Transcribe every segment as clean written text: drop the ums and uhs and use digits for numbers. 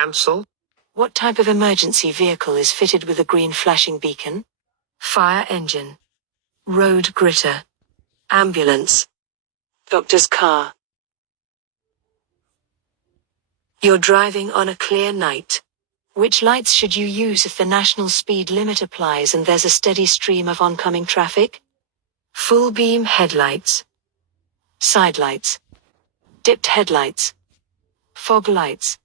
Cancel. What type of emergency vehicle is fitted with a green flashing beacon? Fire engine. Road gritter. Ambulance. Doctor's car. You're driving on a clear night. Which lights should you use if the national speed limit applies and there's a steady stream of oncoming traffic? Full beam headlights. Side lights. Dipped headlights. Fog lights.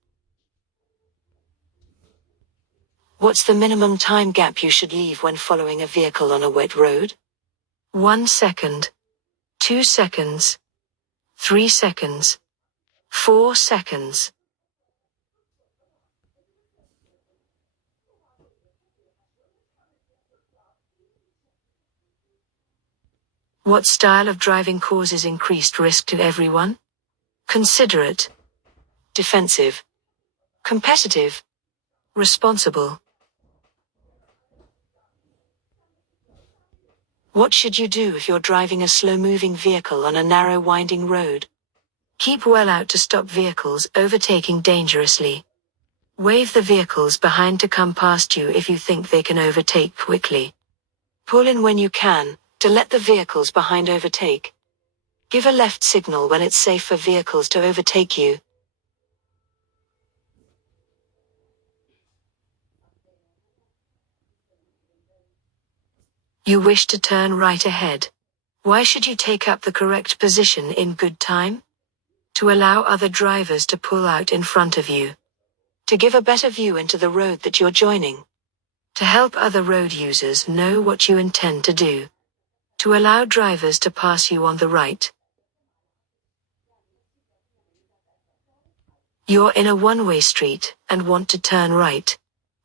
What's the minimum time gap you should leave when following a vehicle on a wet road? 1 second. 2 seconds. 3 seconds. 4 seconds. What style of driving causes increased risk to everyone? Considerate. Defensive. Competitive. Responsible. What should you do if you're driving a slow-moving vehicle on a narrow winding road? Keep well out to stop vehicles overtaking dangerously. Wave the vehicles behind to come past you if you think they can overtake quickly. Pull in when you can, to let the vehicles behind overtake. Give a left signal when it's safe for vehicles to overtake you. You wish to turn right ahead. Why should you take up the correct position in good time? To allow other drivers to pull out in front of you. To give a better view into the road that you're joining. To help other road users know what you intend to do. To allow drivers to pass you on the right. You're in a one-way street and want to turn right.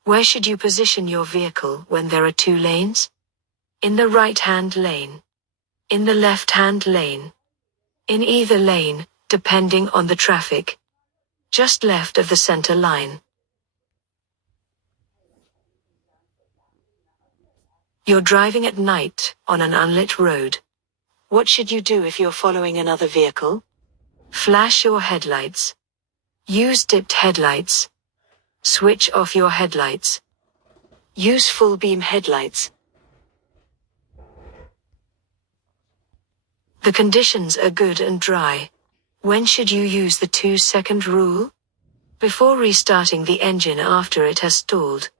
Where should you position your vehicle when there are 2 lanes? In the right-hand lane. In the left-hand lane. In either lane, depending on the traffic. Just left of the center line. You're driving at night on an unlit road. What should you do if you're following another vehicle? Flash your headlights. Use dipped headlights. Switch off your headlights. Use full beam headlights. The conditions are good and dry. When should you use the 2-second rule? Before restarting the engine after it has stalled.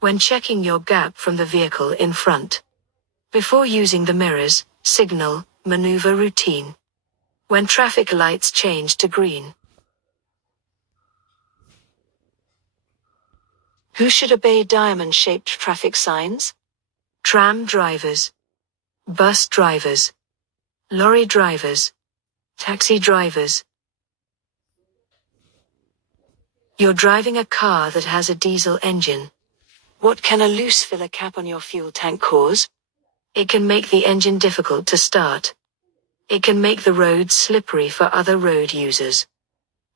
When checking your gap from the vehicle in front. Before using the mirrors, signal, maneuver routine. When traffic lights change to green. Who should obey diamond-shaped traffic signs? Tram drivers. Bus drivers. Lorry drivers. Taxi drivers. You're driving a car that has a diesel engine. What can a loose filler cap on your fuel tank cause? It can make the engine difficult to start. It can make the roads slippery for other road users.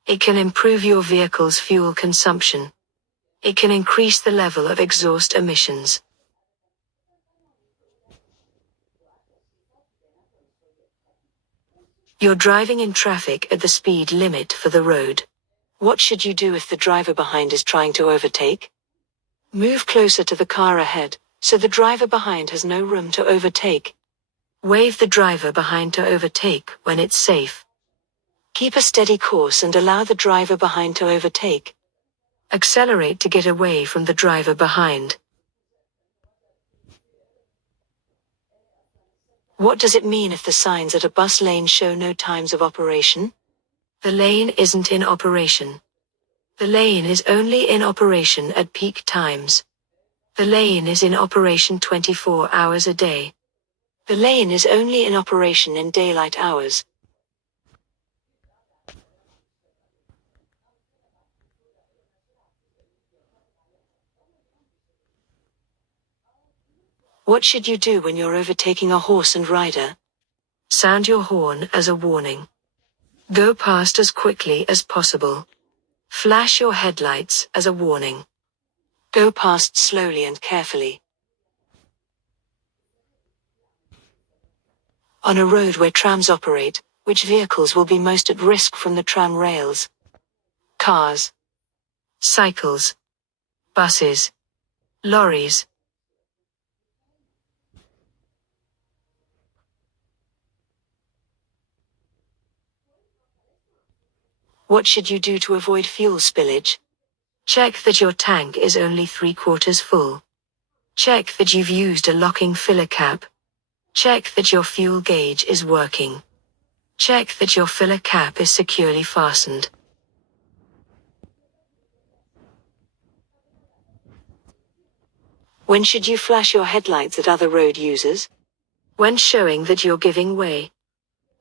It can improve your vehicle's fuel consumption. It can increase the level of exhaust emissions. You're driving in traffic at the speed limit for the road. What should you do if the driver behind is trying to overtake? Move closer to the car ahead, so the driver behind has no room to overtake. Wave the driver behind to overtake when it's safe. Keep a steady course and allow the driver behind to overtake. Accelerate to get away from the driver behind. What does it mean if the signs at a bus lane show no times of operation? The lane isn't in operation. The lane is only in operation at peak times. The lane is in operation 24 hours a day. The lane is only in operation in daylight hours. What should you do when you're overtaking a horse and rider? Sound your horn as a warning. Go past as quickly as possible. Flash your headlights as a warning. Go past slowly and carefully. On a road where trams operate, which vehicles will be most at risk from the tram rails? Cars. cycles, buses, lorries. What should you do to avoid fuel spillage? Check that your tank is only 3/4 full. Check that you've used a locking filler cap. Check that your fuel gauge is working. Check that your filler cap is securely fastened. When should you flash your headlights at other road users? When showing that you're giving way.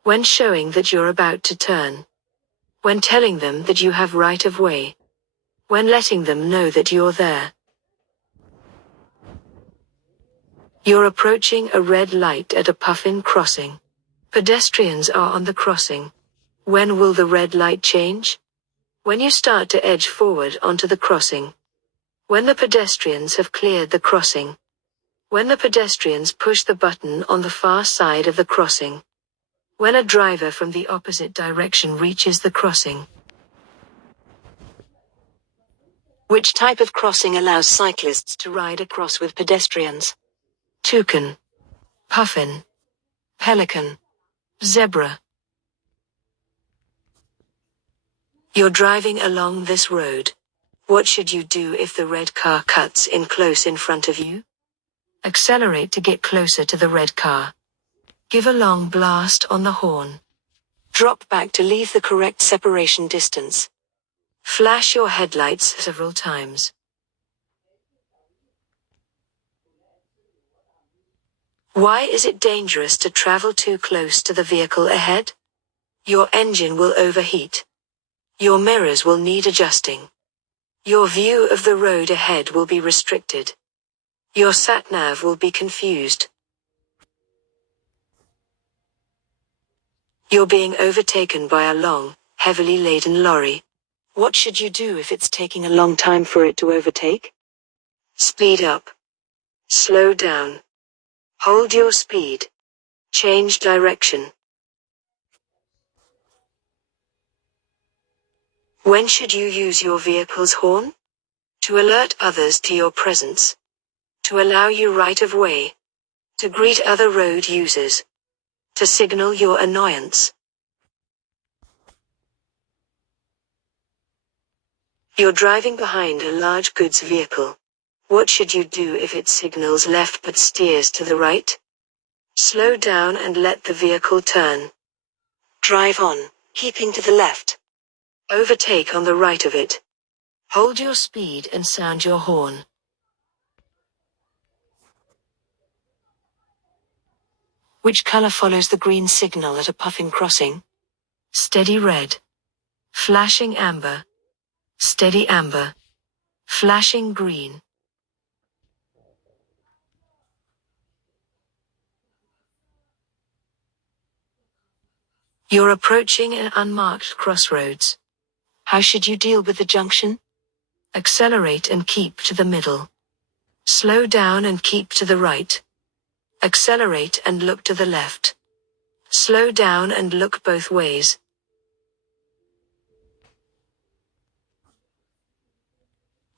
When showing that you're about to turn. When telling them that you have right of way. When letting them know that you're there. You're approaching a red light at a puffin crossing. Pedestrians are on the crossing. When will the red light change? When you start to edge forward onto the crossing. When the pedestrians have cleared the crossing. When the pedestrians push the button on the far side of the crossing. When a driver from the opposite direction reaches the crossing. Which type of crossing allows cyclists to ride across with pedestrians? Toucan, puffin, pelican, zebra. You're driving along this road. What should you do if the red car cuts in close in front of you? Accelerate to get closer to the red car. Give a long blast on the horn. Drop back to leave the correct separation distance. Flash your headlights several times. Why is it dangerous to travel too close to the vehicle ahead? Your engine will overheat. Your mirrors will need adjusting. Your view of the road ahead will be restricted. Your sat-nav will be confused. You're being overtaken by a long, heavily laden lorry. What should you do if it's taking a long time for it to overtake? Speed up. Slow down. Hold your speed. Change direction. When should you use your vehicle's horn? To alert others to your presence. To allow you right of way. To greet other road users. To signal your annoyance. You're driving behind a large goods vehicle. What should you do if it signals left but steers to the right? Slow down and let the vehicle turn. Drive on, keeping to the left. Overtake on the right of it. Hold your speed and sound your horn. Which color follows the green signal at a puffin crossing? Steady red. Flashing amber. Steady amber. Flashing green. You're approaching an unmarked crossroads. How should you deal with the junction? Accelerate and keep to the middle. Slow down and keep to the right. Accelerate and look to the left. Slow down and look both ways.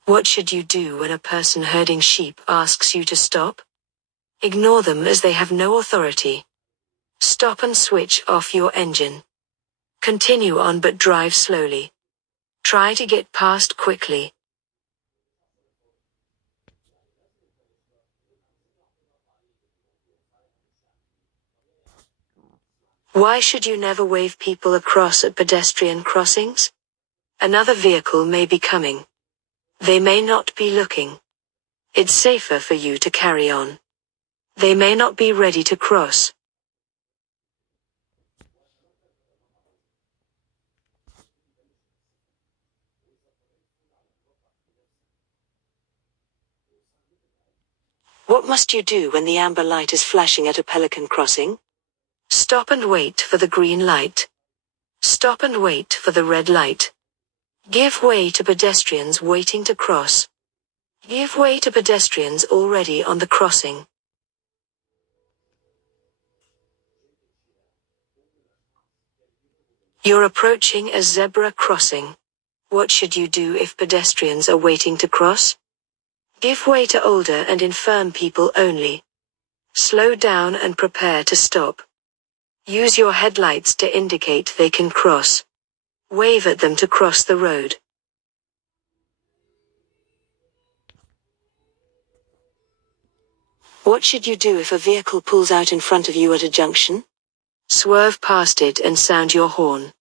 What should you do when a person herding sheep asks you to stop? Ignore them as they have no authority. Stop and switch off your engine. Continue on but drive slowly. Try to get past quickly. Why should you never wave people across at pedestrian crossings? Another vehicle may be coming. They may not be looking. It's safer for you to carry on. They may not be ready to cross. What must you do when the amber light is flashing at a pelican crossing? Stop and wait for the green light. Stop and wait for the red light. Give way to pedestrians waiting to cross. Give way to pedestrians already on the crossing. You're approaching a zebra crossing. What should you do if pedestrians are waiting to cross? Give way to older and infirm people only. Slow down and prepare to stop. Use your headlights to indicate they can cross. Wave at them to cross the road. What should you do if a vehicle pulls out in front of you at a junction? Swerve past it and sound your horn.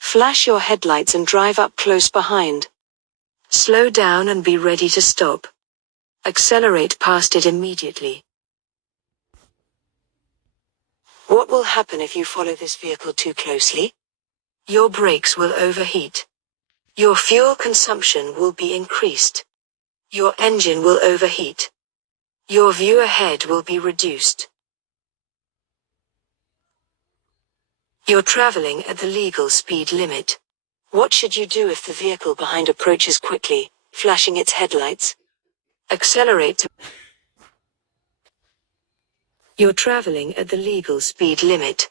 Flash your headlights and drive up close behind. Slow down and be ready to stop. Accelerate past it immediately. What will happen if you follow this vehicle too closely? Your brakes will overheat. Your fuel consumption will be increased. Your engine will overheat. Your view ahead will be reduced. You're traveling at the legal speed limit. What should you do if the vehicle behind approaches quickly, flashing its headlights? Accelerate to... You're traveling at the legal speed limit.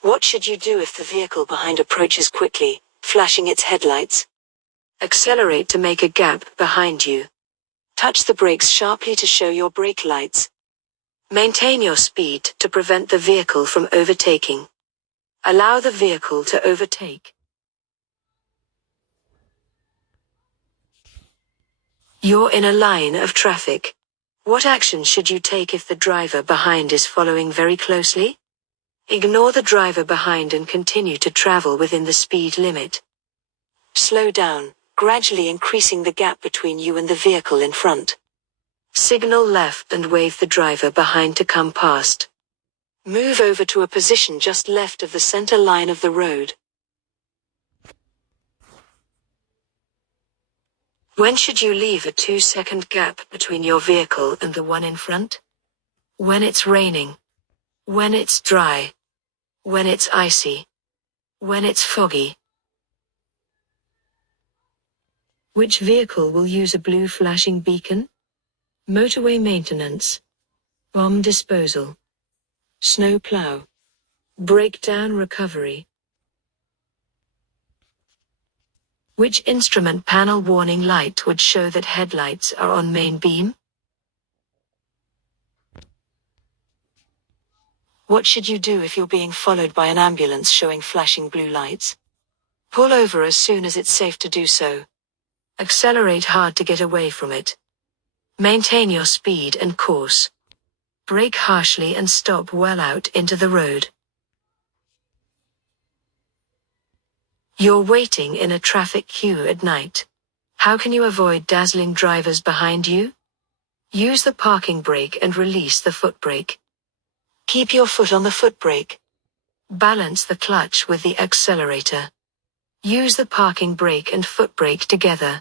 What should you do if the vehicle behind approaches quickly, flashing its headlights? Accelerate to make a gap behind you. Touch the brakes sharply to show your brake lights. Maintain your speed to prevent the vehicle from overtaking. Allow the vehicle to overtake. You're in a line of traffic. What action should you take if the driver behind is following very closely? Ignore the driver behind and continue to travel within the speed limit. Slow down, gradually increasing the gap between you and the vehicle in front. Signal left and wave the driver behind to come past. Move over to a position just left of the center line of the road. When should you leave a 2-second gap between your vehicle and the one in front? When it's raining. When it's dry. When it's icy. When it's foggy. Which vehicle will use a blue flashing beacon? Motorway maintenance. Bomb disposal. Snow plow. Breakdown recovery. Which instrument panel warning light would show that headlights are on main beam? What should you do if you're being followed by an ambulance showing flashing blue lights? Pull over as soon as it's safe to do so. Accelerate hard to get away from it. Maintain your speed and course. Brake harshly and stop well out into the road. You're waiting in a traffic queue at night. How can you avoid dazzling drivers behind you? Use the parking brake and release the foot brake. Keep your foot on the foot brake. Balance the clutch with the accelerator. Use the parking brake and foot brake together.